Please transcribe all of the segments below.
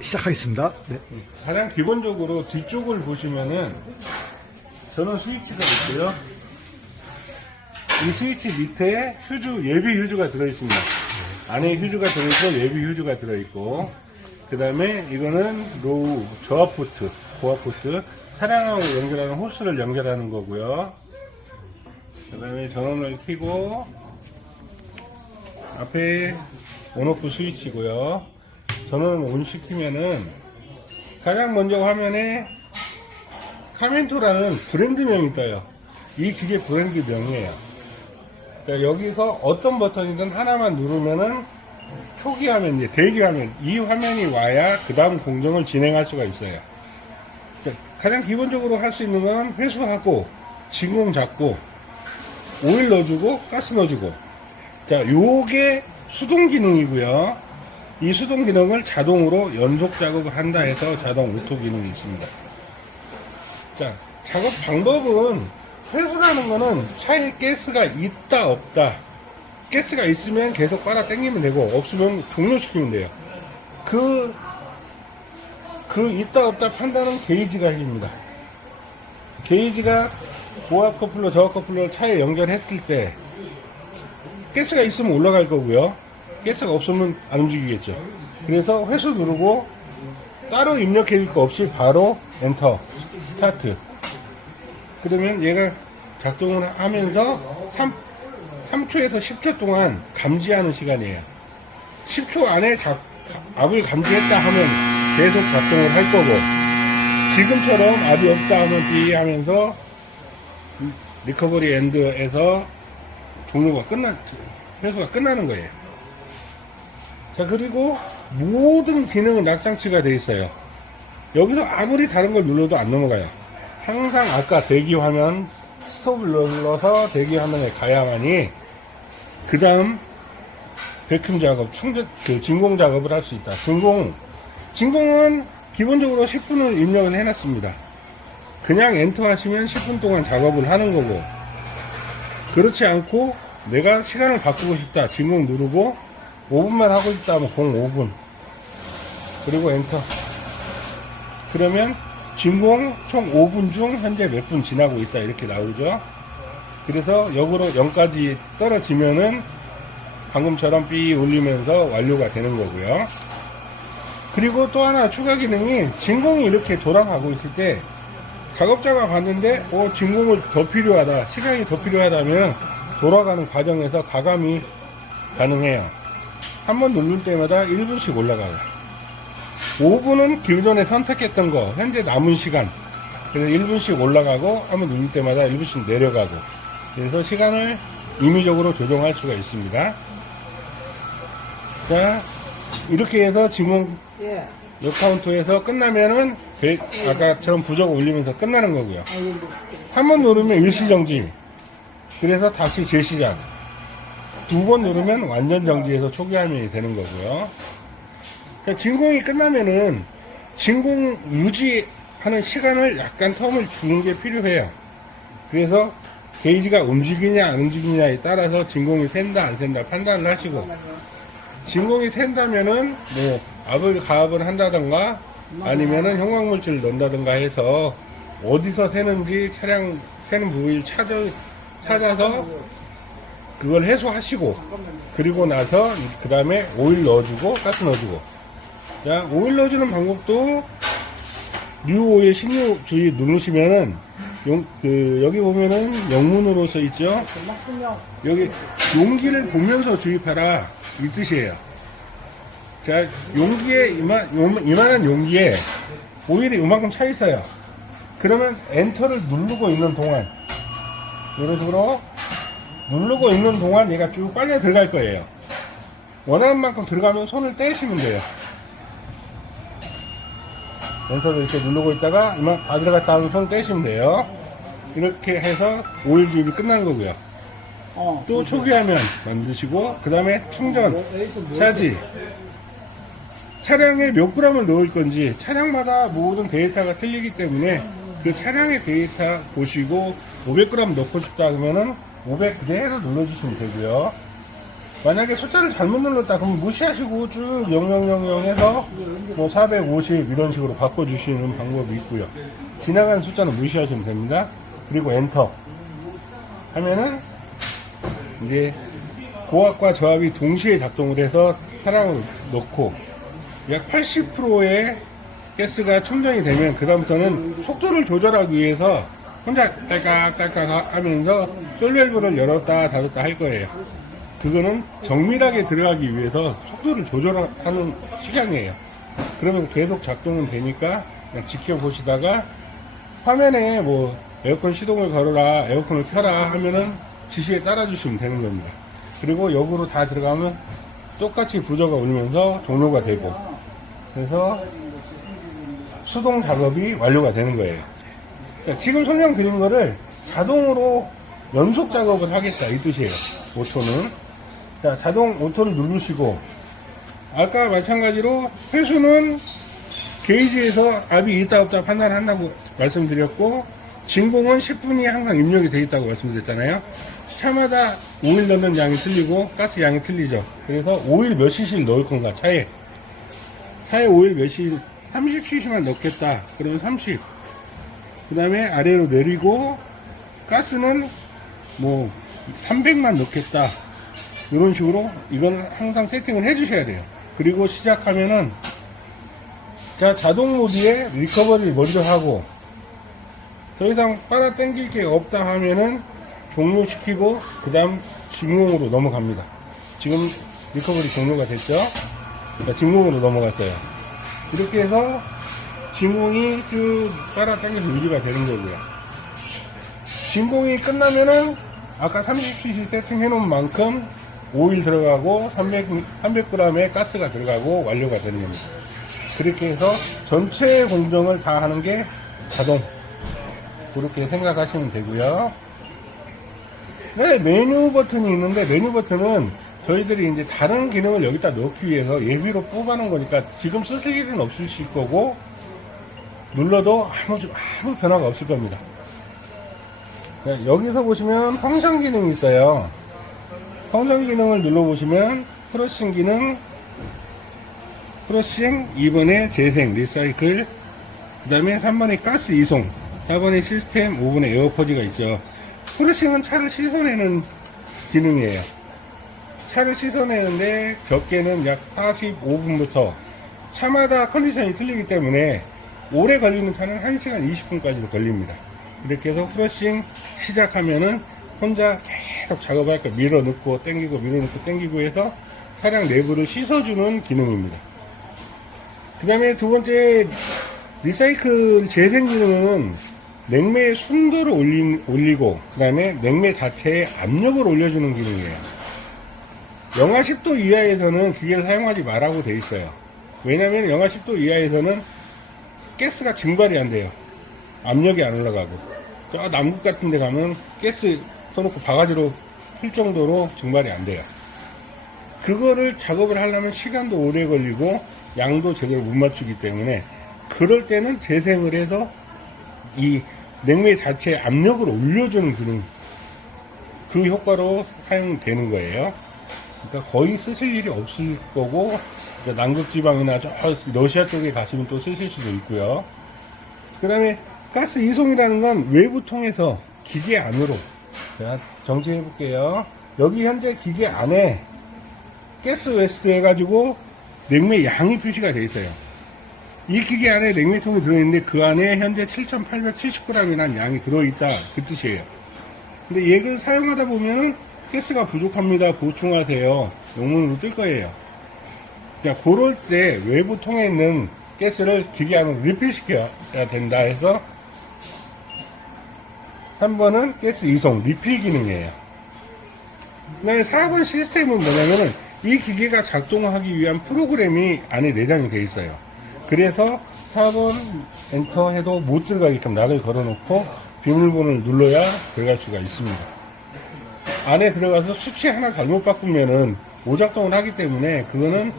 시작하겠습니다. 네. 가장 기본적으로 뒤쪽을 보시면은 전원 스위치가 있고요. 이 스위치 밑에 휴즈, 예비 휴즈가 들어있습니다. 안에 휴즈가 들어있고 예비 휴즈가 들어있고, 그 다음에 이거는 로우 저압 포트, 고압 포트, 차량하고 연결하는 호스를 연결하는 거고요. 그 다음에 전원을 켜고 앞에 온오프 스위치고요. 전원을 온 시키면은 가장 먼저 화면에 카멘토라는 브랜드명이 떠요. 이 기계 브랜드명이에요. 그러니까 여기서 어떤 버튼이든 하나만 누르면은 초기 화면, 이제 대기 화면, 이 화면이 와야 그 다음 공정을 진행할 수가 있어요. 그러니까 가장 기본적으로 할 수 있는 건 회수하고 진공 잡고 오일 넣어주고 가스 넣어주고, 자, 요게 수동 기능이고요. 이 수동 기능을 자동으로 연속 작업을 한다 해서 자동 오토 기능이 있습니다. 자, 작업 방법은, 회수라는 거는 차에 가스가 있다 없다, 가스가 있으면 계속 빨아 당기면 되고 없으면 종료시키면 돼요. 그 있다 없다 판단은 게이지가 핵입니다. 게이지가 고압 커플러 저압 커플러 차에 연결했을 때 가스가 있으면 올라갈 거고요. 가스가 없으면 안 움직이겠죠. 그래서 회수 누르고 따로 입력해 줄 거 없이 바로 엔터, 스타트. 그러면 얘가 작동을 하면서 3초에서 10초 동안 감지하는 시간이에요. 10초 안에 압을 감지했다 하면 계속 작동을 할 거고, 지금처럼 압이 없다 하면 삐 하면서 리커버리 엔드에서 회수가 끝나는 거예요. 자, 그리고 모든 기능은 낙장치가 되어 있어요. 여기서 아무리 다른 걸 눌러도 안 넘어가요. 항상 아까 대기 화면 스톱을 눌러서 대기 화면에 가야만이 그 다음 베큐um 작업, 진공 작업을 할 수 있다. 진공은 기본적으로 10분을 입력을 해놨습니다. 그냥 엔터 하시면 10분 동안 작업을 하는 거고, 그렇지 않고 내가 시간을 바꾸고 싶다, 진공 누르고 5분만 하고 싶다 하면 5분 그리고 엔터. 그러면 진공 총 5분 중 현재 몇 분 지나고 있다 이렇게 나오죠. 그래서 역으로 0까지 떨어지면은 방금처럼 삐 울리면서 완료가 되는 거고요. 그리고 또 하나 추가 기능이, 진공이 이렇게 돌아가고 있을 때 작업자가 봤는데 진공을 더 필요하다, 시간이 더 필요하다면 돌아가는 과정에서 가감이 가능해요. 한번 누를 때마다 1분씩 올라가요. 5분은 기존에 선택했던 거, 현재 남은 시간. 그래서 1분씩 올라가고, 한번 누를 때마다 1분씩 내려가고. 그래서 시간을 임의적으로 조정할 수가 있습니다. 자, 이렇게 해서 진공 역카운트에서 끝나면은 아까처럼 부적 올리면서 끝나는 거고요. 한번 누르면 일시정지. 그래서 다시 재시작. 2번 누르면 완전 정지해서 초기 화면이 되는 거고요. 그러니까 진공이 끝나면은 진공 유지하는 시간을 약간 텀을 주는 게 필요해요. 그래서 게이지가 움직이냐 안 움직이냐에 따라서 진공이 샌다 안 샌다 판단을 하시고, 진공이 샌다면은 뭐 압을 가압을 한다던가 아니면은 형광물질을 넣는다던가 해서 어디서 새는지 차량 새는 부위를 찾아서 그걸 해소하시고, 그리고 나서 그 다음에 오일 넣어주고 가스 넣어주고. 자, 오일 넣어주는 방법도 뉴 오일 신유 주의 누르시면은 여기 보면은 영문으로 써 있죠. 여기 용기를 보면서 주입하라 이 뜻이에요. 자, 용기에 이만한 용기에 오일이 이만큼 차 있어요. 그러면 엔터를 누르고 있는 동안, 이런 식으로 누르고 있는 동안 얘가 쭉 빨려 들어갈 거예요. 원하는 만큼 들어가면 손을 떼시면 돼요. 엔터를 이렇게 누르고 있다가 이만 다 들어갔다 하면 손을 떼시면 돼요. 이렇게 해서 오일 주입이 끝난 거고요. 또 초기화면 만드시고, 그 다음에 충전, 차지, 차량에 몇 g을 넣을 건지 차량마다 모든 데이터가 틀리기 때문에 그 차량의 데이터 보시고 500g 넣고 싶다 그러면은 500 그대로 눌러주시면 되고요. 만약에 숫자를 잘못 눌렀다 그러면 무시하시고 쭉 0000 해서 뭐 450 이런 식으로 바꿔주시는 방법이 있고요. 지나가는 숫자는 무시하시면 됩니다. 그리고 엔터 하면은 이제 고압과 저압이 동시에 작동을 해서 차량을 넣고 약 80%의 가스가 충전이 되면 그 다음부터는 속도를 조절하기 위해서 혼자 딸깍딸깍 하면서 솔밸브를 열었다 닫았다 할 거예요. 그거는 정밀하게 들어가기 위해서 속도를 조절하는 시간이에요. 그러면 계속 작동은 되니까 그냥 지켜보시다가 화면에 뭐 에어컨 시동을 걸어라, 에어컨을 켜라 하면은 지시에 따라주시면 되는 겁니다. 그리고 역으로 다 들어가면 똑같이 부저가 울면서 종료가 되고 그래서 수동 작업이 완료가 되는 거예요. 그러니까 지금 설명드린 거를 자동으로 연속 작업을 하겠다 이 뜻이에요. 오토는. 자, 자동 오토를 누르시고 아까 마찬가지로 회수는 게이지에서 압이 있다 없다 판단한다고 말씀드렸고 진공은 10분이 항상 입력이 되어 있다고 말씀드렸잖아요. 차마다 오일 넣는 양이 틀리고 가스 양이 틀리죠. 그래서 오일 몇 cc를 넣을 건가 차에 오일 몇 cc 30cc만 넣겠다 그러면 30. 그 다음에 아래로 내리고 가스는 뭐 300만 넣겠다 이런 식으로 이건 항상 세팅을 해 주셔야 돼요. 그리고 시작하면은 자 자동 모드에 리커버리를 먼저 하고 더 이상 빨아 당길 게 없다 하면은 종료시키고 그 다음 진공으로 넘어갑니다. 지금 리커버리 종료가 됐죠. 그러니까 진공으로 넘어갔어요. 이렇게 해서 진공이 쭉 빨아 당겨서 유지가 되는 거고요. 진공이 끝나면은 아까 30cc 세팅해 놓은 만큼 오일 들어가고 300g의 가스가 들어가고 완료가 되는 겁니다. 그렇게 해서 전체 공정을 다 하는 게 자동. 그렇게 생각하시면 되고요. 네, 메뉴 버튼이 있는데 메뉴 버튼은 저희들이 이제 다른 기능을 여기다 넣기 위해서 예비로 뽑아놓은 거니까 지금 쓰실 일은 없으실 거고 눌러도 아무 변화가 없을 겁니다. 네, 여기서 보시면 황상 기능이 있어요. 황상 기능을 눌러보시면 프로싱 기능, 프로싱, 2번에 재생, 리사이클, 그 다음에 3번에 가스 이송, 4번에 시스템, 5번에 에어퍼지가 있죠. 프로싱은 차를 씻어내는 기능이에요. 차를 씻어내는데 격계는 약 45분부터 차마다 컨디션이 틀리기 때문에 오래 걸리는 차는 1시간 20분까지도 걸립니다. 이렇게 해서 프로싱 시작하면은 혼자 계속 작업할 거 밀어 넣고 당기고 밀어 넣고 당기고 해서 차량 내부를 씻어주는 기능입니다. 그 다음에 두 번째 리사이클 재생 기능은 냉매의 순도를 올리고 그 다음에 냉매 자체의 압력을 올려주는 기능이에요. 영하 10도 이하에서는 기계를 사용하지 말라고 되어 있어요. 왜냐하면 영하 10도 이하에서는 가스가 증발이 안 돼요. 압력이 안 올라가고 저 남극 같은 데 가면 가스 써놓고 바가지로 풀 정도로 증발이 안 돼요. 그거를 작업을 하려면 시간도 오래 걸리고 양도 제대로 못 맞추기 때문에 그럴 때는 재생을 해서 이 냉매 자체의 압력을 올려주는 기능, 그 효과로 사용되는 거예요. 그러니까 거의 쓰실 일이 없을 거고 남극지방이나 저 러시아 쪽에 가시면 또 쓰실 수도 있고요. 그 다음에 가스 이송이라는 건 외부 통해서 기계 안으로, 제가 정지해 볼게요. 여기 현재 기계 안에 가스 웨스트 해가지고 냉매 양이 표시가 되어 있어요. 이 기계 안에 냉매통이 들어있는데 그 안에 현재 7,870g이라는 양이 들어있다 그 뜻이에요. 근데 얘를 사용하다 보면은 가스가 부족합니다 보충하세요 용문으로 뜰 거예요. 그러니까 그럴 때 외부 통에 있는 가스를 기계 안으로 리필시켜야 된다 해서 3번은 가스 이송 리필 기능이에요. 그 다음에 4번 시스템은 뭐냐면은 이 기계가 작동하기 위한 프로그램이 안에 내장이 되어 있어요. 그래서 4번 엔터 해도 못 들어가게끔 락을 걸어놓고 비밀번호를 눌러야 들어갈 수가 있습니다. 안에 들어가서 수치 하나 잘못 바꾸면은 오작동을 하기 때문에 그거는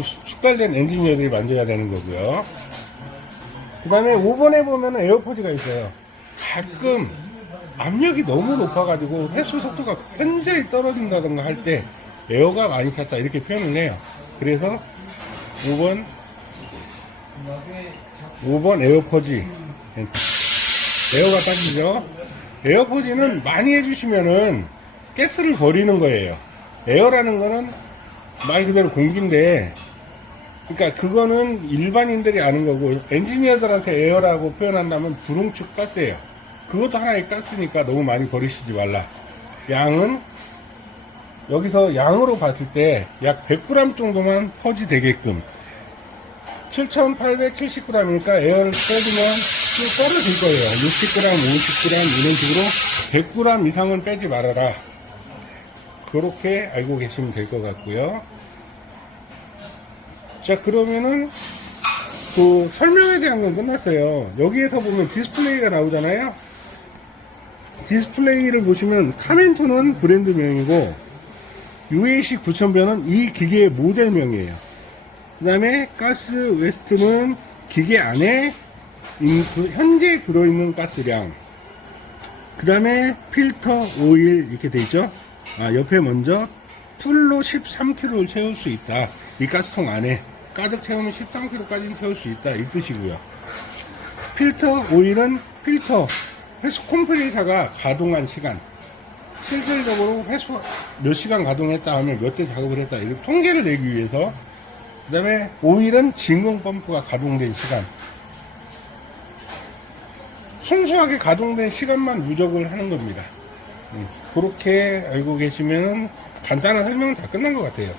숙달된 엔지니어들이 만져야 되는 거고요. 그 다음에 5번에 보면 에어포지가 있어요. 가끔 압력이 너무 높아가지고 횟수 속도가 굉장히 떨어진다던가 할 때 에어가 많이 찼다 이렇게 표현을 해요. 그래서 5번 에어퍼지. 에어가 딱이죠. 에어퍼지는 많이 해주시면은 가스를 버리는 거예요. 에어라는 거는 말 그대로 공기인데, 그러니까 그거는 일반인들이 아는 거고, 엔지니어들한테 에어라고 표현한다면 불응축 가스예요. 그것도 하나의 가스니까 너무 많이 버리시지 말라. 양은 여기서 양으로 봤을 때 약 100g 정도만 퍼지 되게끔, 7,870g이니까 에어를 빼주면 좀 떨어질 거예요. 60g, 50g 이런 식으로 100g 이상은 빼지 말아라. 그렇게 알고 계시면 될 것 같고요. 자, 그러면은 그 설명에 대한 건 끝났어요. 여기에서 보면 디스플레이가 나오잖아요. 디스플레이를 보시면 카멘토는 브랜드명이고 UAC 9000변은 이 기계의 모델명이에요. 그 다음에 가스 웨스트는 기계 안에 현재 들어있는 가스량, 그 다음에 필터 오일 이렇게 돼 있죠. 옆에 먼저 풀로 13kg를 채울 수 있다. 이 가스통 안에 가득 채우면 13kg까지는 채울 수 있다 이 뜻이고요. 필터 오일은 필터 회수 컴프레서가 가동한 시간, 실질적으로 회수 몇 시간 가동했다 하면 몇 대 작업을 했다 이렇게 통계를 내기 위해서. 그 다음에 오일은 진공 펌프가 가동된 시간, 순수하게 가동된 시간만 누적을 하는 겁니다. 그렇게 알고 계시면 간단한 설명은 다 끝난 것 같아요.